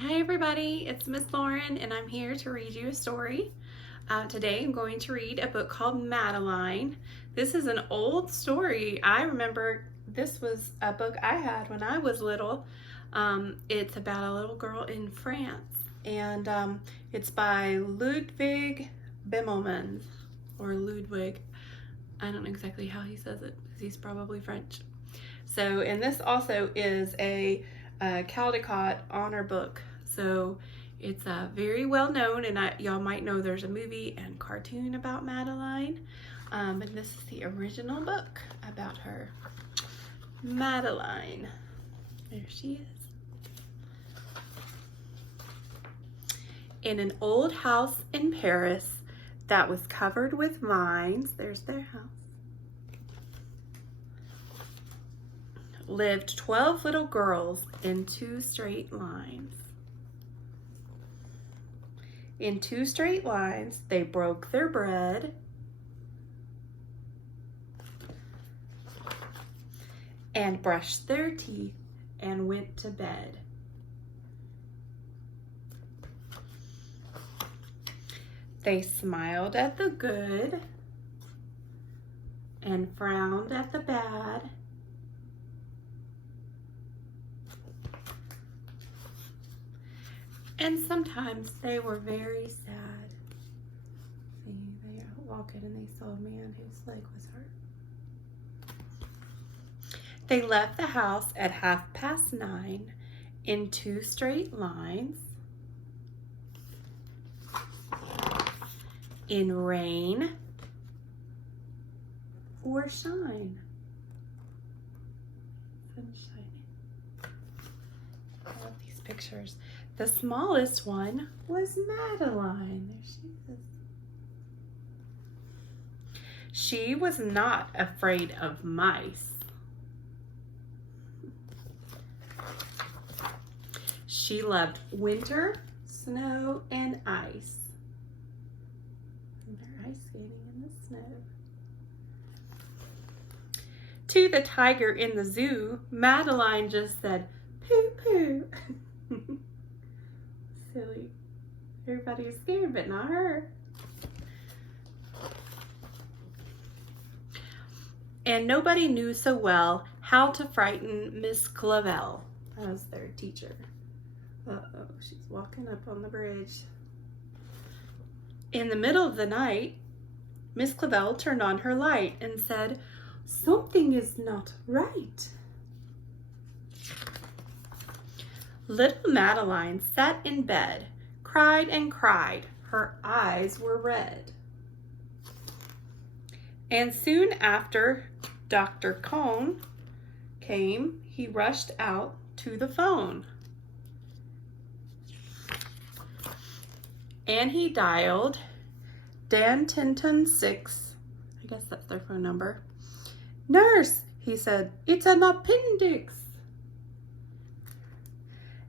Hi everybody, it's Miss Lauren and I'm here to read you a story. Today I'm going to read a book called Madeline. This is an old story. I remember this was a book I had when I was little. It's about a little girl in France and it's by Ludwig Bimmelman or Ludwig. I don't know exactly how he says it because he's probably French. So, and this also is a Caldecott honor book. So it's very well known, and y'all might know there's a movie and cartoon about Madeline. And this is the original book about her. Madeline. There she is. In an old house in Paris that was covered with vines, there's their house, lived 12 little girls in 2 straight lines. In 2 straight lines, they broke their bread and brushed their teeth and went to bed. They smiled at the good and frowned at the bad. And sometimes they were very sad. See, they out walking and they saw a man whose leg was hurt. They left the house at 9:30 in 2 straight lines, in rain or shine. Sunshine. I love these pictures. The smallest one was Madeline. There she is. She was not afraid of mice. She loved winter, snow, and ice. And they're ice skating in the snow. To the tiger in the zoo, Madeline just said, "Pooh, pooh." Silly. Everybody was scared, but not her. And nobody knew so well how to frighten Miss Clavel as their teacher. Uh-oh, she's walking up on the bridge. In the middle of the night, Miss Clavel turned on her light and said, "Something is not right." Little Madeline sat in bed, cried and cried. Her eyes were red. And soon after Dr. Cone came, he rushed out to the phone. And he dialed Dan Tinton 6. I guess that's their phone number. "Nurse," he said, "it's an appendix."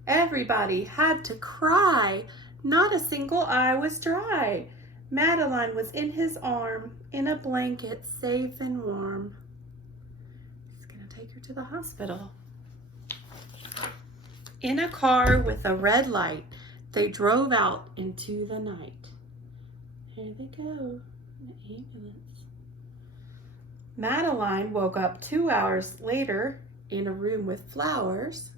Everybody had to cry. Not a single eye was dry. Madeline was in his arm, in a blanket, safe and warm. He's gonna take her to the hospital. In a car with a red light, they drove out into the night. Here they go, in the ambulance. Madeline woke up 2 hours later in a room with flowers.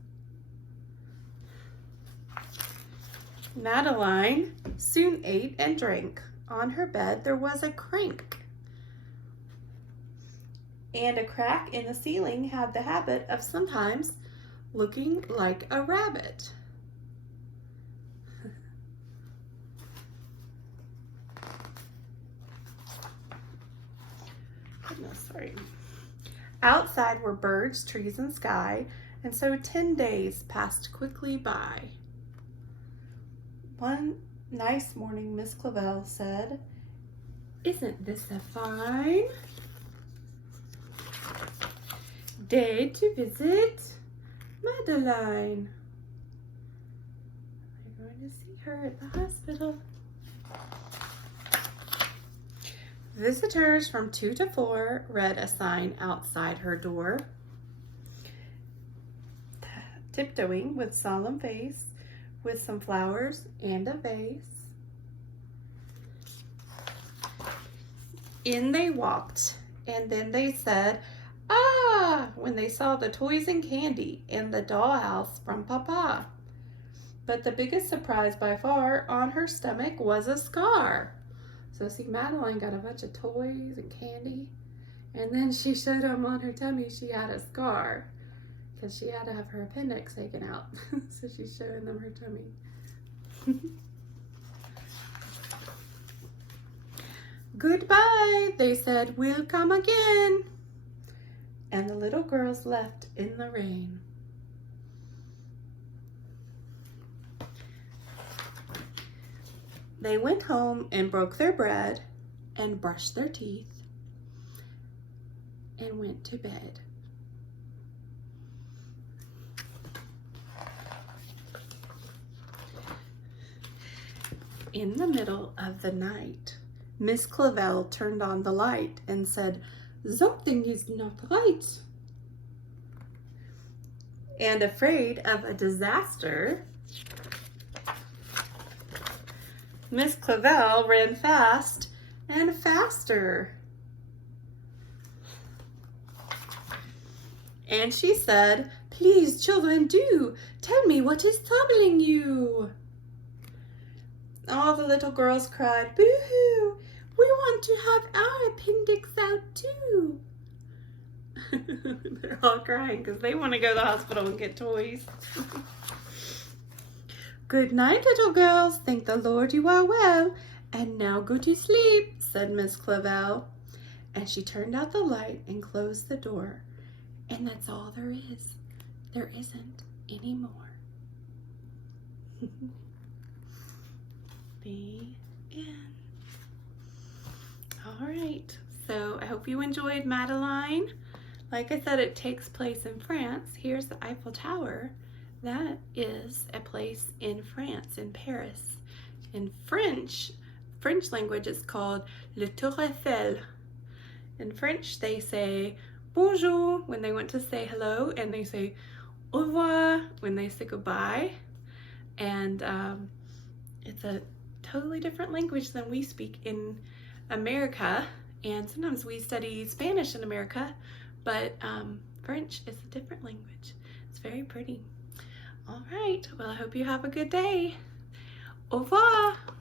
Madeline soon ate and drank. On her bed there was a crank. And a crack in the ceiling had the habit of sometimes looking like a rabbit. No, sorry. Outside were birds, trees, and sky, and so 10 days passed quickly by. One nice morning, Miss Clavel said, "Isn't this a fine day to visit Madeline?" We're going to see her at the hospital. Visitors from 2 to 4 read a sign outside her door. Tiptoeing with solemn face with some flowers and a vase. In they walked, and then they said, "Ah!" when they saw the toys and candy and the dollhouse from Papa. But the biggest surprise by far on her stomach was a scar. So see, Madeline got a bunch of toys and candy, and then she showed them on her tummy she had a scar because she had to have her appendix taken out. So she's showing them her tummy. "Goodbye," they said. "We'll come again." And the little girls left in the rain. They went home and broke their bread and brushed their teeth and went to bed. In the middle of the night, Miss Clavel turned on the light and said, "Something is not right." And afraid of a disaster, Miss Clavel ran fast and faster. And she said, "Please, children, do tell me what is troubling you." All the little girls cried, "Boo-hoo! We want to have our appendix out too." They're all crying because they want to go to the hospital and get toys. "Good night, little girls. Thank the Lord you are well. And now go to sleep," said Miss Clavel. And she turned out the light and closed the door. And that's all there is. There isn't any more. The end. All right. So I hope you enjoyed Madeline. Like I said, it takes place in France. Here's the Eiffel Tower. That is a place in France, in Paris. In French language, it's called Le Tour Eiffel. In French, they say bonjour when they want to say hello, and they say au revoir when they say goodbye. And it's a totally different language than we speak in America. And sometimes we study Spanish in America, but French is a different language. It's very pretty. All right, well, I hope you have a good day. Au revoir.